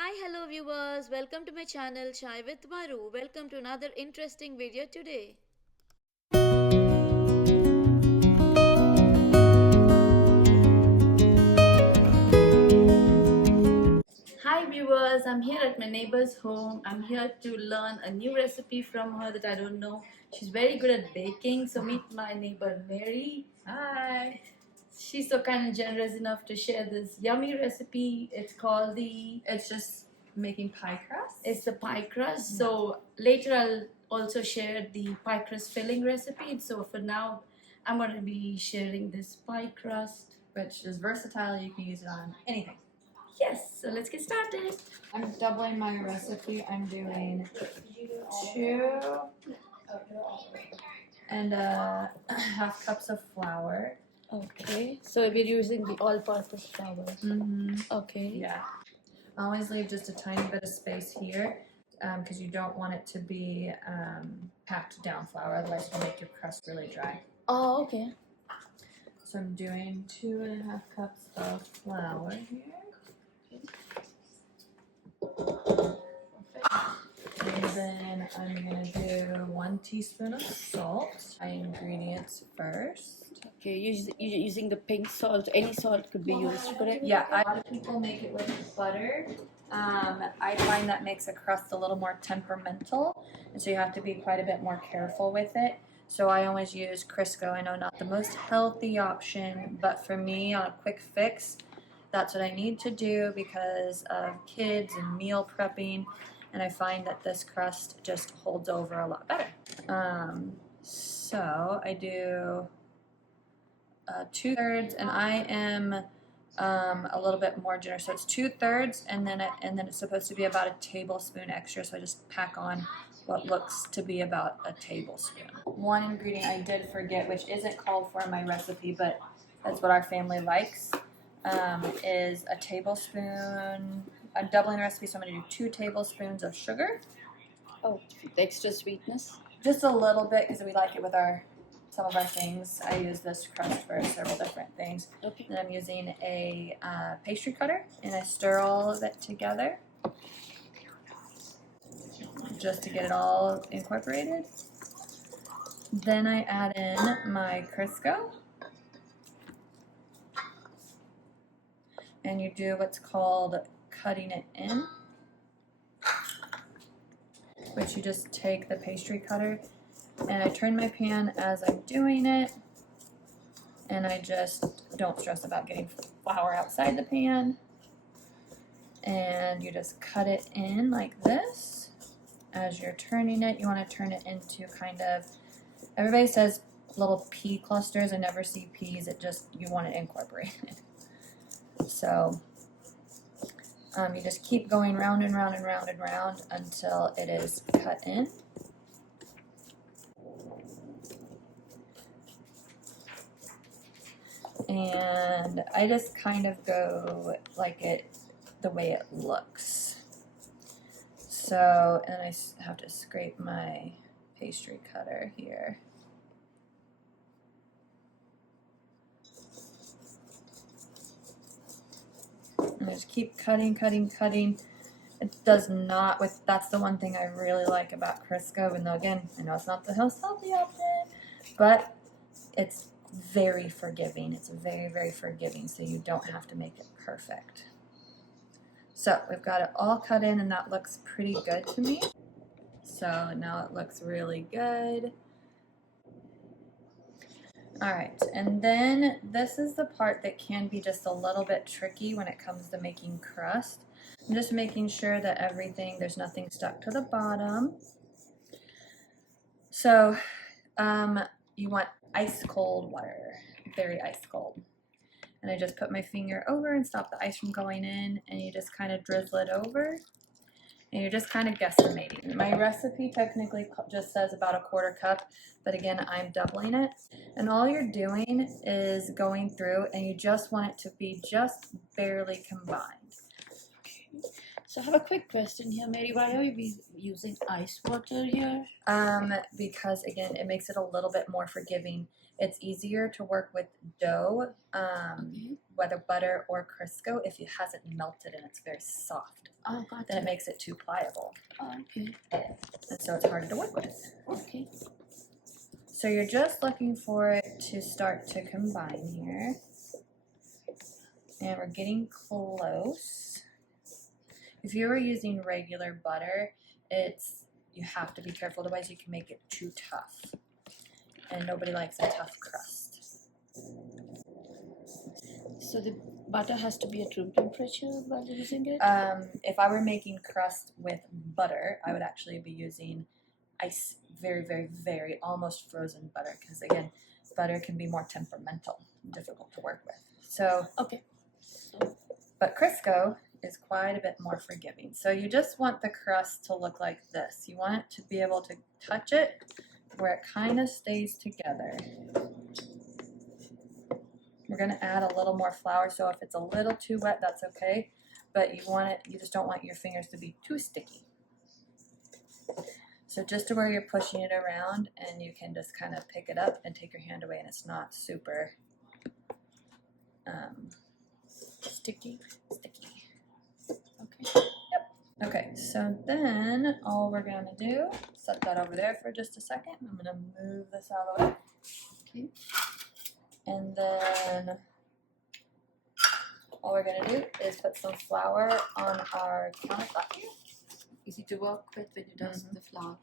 Hi, hello viewers. Welcome to my channel Chai with Varu. Welcome to another interesting video today. Hi viewers, I'm here at my neighbor's home. I'm here to learn a new recipe from her that I don't know. She's very good at baking, so meet my neighbor Mary. Hi. She's so kind and generous enough to share this yummy recipe. It's just making pie crust. It's the pie crust. So later I'll also share the pie crust filling recipe. So for now, I'm going to be sharing this pie crust, which is versatile. You can use it on anything. Yes, so let's get started. I'm doubling my recipe. I'm doing 2 and half cups of flour. Okay, so we're using the all-purpose flour. Okay. Yeah. Always leave just a tiny bit of space here because you don't want it to be packed down flour. Otherwise, you make your crust really dry. Oh, okay. So I'm doing 2.5 cups of flour here. And then I'm gonna do 1 teaspoon of salt. My ingredients first. Okay, you're using the pink salt. Any salt could be used, correct? Yeah, a lot of people make it with butter. I find that makes a crust a little more temperamental, and so you have to be quite a bit more careful with it. So I always use Crisco. I know not the most healthy option, but for me, on a quick fix, that's what I need to do because of kids and meal prepping, and I find that this crust just holds over a lot better. So I do 2/3, and I am a little bit more generous. So it's 2/3, and then it's supposed to be about a tablespoon extra. So I just pack on what looks to be about a tablespoon. One ingredient I did forget, which isn't called for in my recipe, but that's what our family likes, is a tablespoon. I'm doubling the recipe, so I'm going to do 2 tablespoons of sugar. Oh, the extra sweetness. Just a little bit because we like it with some of our things. I use this crust for several different things. Okay. And I'm using a pastry cutter, and I stir all of it together just to get it all incorporated. Then I add in my Crisco, and you do what's called cutting it in, which you just take the pastry cutter, and I turn my pan as I'm doing it, and I just don't stress about getting flour outside the pan, and you just cut it in like this. As you're turning it, you want to turn it into kind of, everybody says little pea clusters. I never see peas. You want it incorporated. So you just keep going round and round and round and round until it is cut in. And I just kind of go like the way it looks. So, and I have to scrape my pastry cutter here. And just keep cutting, cutting, cutting. It does not, that's the one thing I really like about Crisco, and though again, I know it's not the most healthy option, but it's very forgiving. It's very, very forgiving, so you don't have to make it perfect. So we've got it all cut in, and that looks pretty good to me. So now it looks really good. All right, and then this is the part that can be just a little bit tricky when it comes to making crust. I'm just making sure that there's nothing stuck to the bottom. So you want ice cold water, very ice cold. And I just put my finger over and stop the ice from going in, and you just kind of drizzle it over, and you're just kind of guesstimating. My recipe technically just says about a 1/4 cup, but again, I'm doubling it. And all you're doing is going through, and you just want it to be just barely combined. Okay. So I have a quick question here, Mary. Why are we using ice water here? Because again, it makes it a little bit more forgiving. It's easier to work with dough, whether butter or Crisco, if it hasn't melted and it's very soft. Oh, gotcha. then it makes it too pliable. Oh, okay. And so it's harder to work with. Okay. So you're just looking for it to start to combine here. And we're getting close. If you were using regular butter, you have to be careful, otherwise you can make it too tough. And nobody likes a tough crust. So the butter has to be at room temperature while using it? If I were making crust with butter, I would actually be using ice, very, very, very almost frozen butter, because again, butter can be more temperamental, difficult to work with. So, Okay. but Crisco is quite a bit more forgiving. So you just want the crust to look like this. You want it to be able to touch it where it kind of stays together. We're going to add a little more flour, so if it's a little too wet, that's okay. But you just don't want your fingers to be too sticky. So just to where you're pushing it around, and you can just kind of pick it up and take your hand away, and it's not super Sticky. Okay. Yep. Okay, so then all we're going to do, set that over there for just a second. I'm going to move this out of the way. Okay. And then all we're going to do is put some flour on our countertop here. Easy to work with when you dust the flour.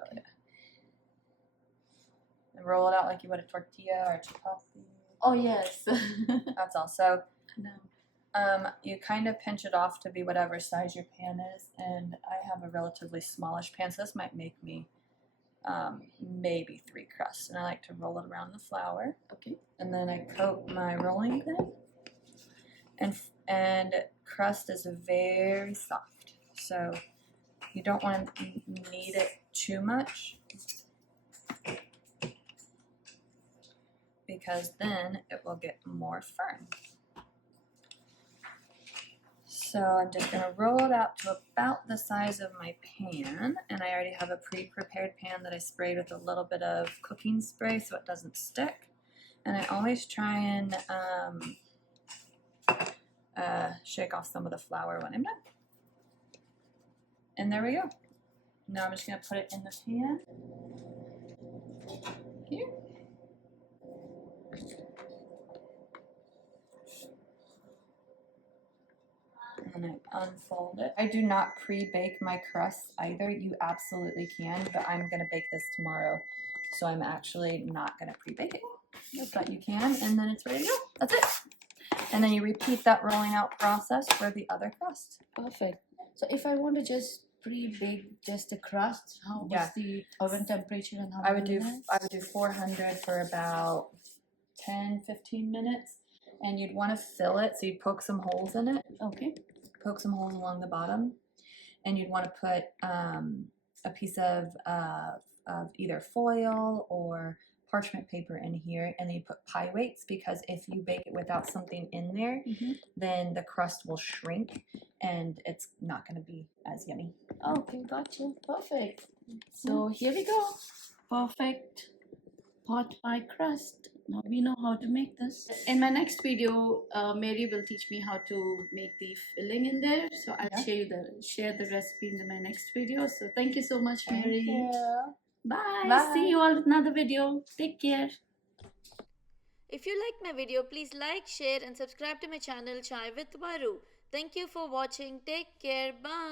Okay. And roll it out like you would a tortilla or a chapati. Oh, yes. That's all. So No. you kind of pinch it off to be whatever size your pan is. And I have a relatively smallish pan, so this might make me maybe 3 crusts. And I like to roll it around the flour. Okay. And then I coat my rolling pin. And crust is very soft. So you don't want to knead it too much, because then it will get more firm. So I'm just going to roll it out to about the size of my pan, and I already have a pre-prepared pan that I sprayed with a little bit of cooking spray so it doesn't stick. And I always try and shake off some of the flour when I'm done. And there we go. Now I'm just going to put it in the pan here. And I unfold it. I do not pre-bake my crusts either. You absolutely can, but I'm going to bake this tomorrow, so I'm actually not going to pre-bake it. But you can, and then it's ready to go. That's it. And then you repeat that rolling out process for the other crust. Perfect. So if I want to just pre-bake just the crust, what's the oven temperature and how I would many do minutes? 400 for about 10-15 minutes, and you'd want to fill it, so you'd poke some holes in it. Okay. Poke some holes along the bottom, and you'd want to put a piece of either foil or parchment paper in here, and then you put pie weights, because if you bake it without something in there, then the crust will shrink and it's not going to be as yummy. Okay, gotcha. Perfect. So here we go. Perfect pot pie crust. Now we know how to make this. In my next video, Mary will teach me how to make the filling in there. So I'll share the recipe in my next video. So thank you so much, Mary. Thank you. Bye. Bye. See you all with another video. Take care. If you liked my video, please like, share and subscribe to my channel Chai with Varu. Thank you for watching. Take care. Bye.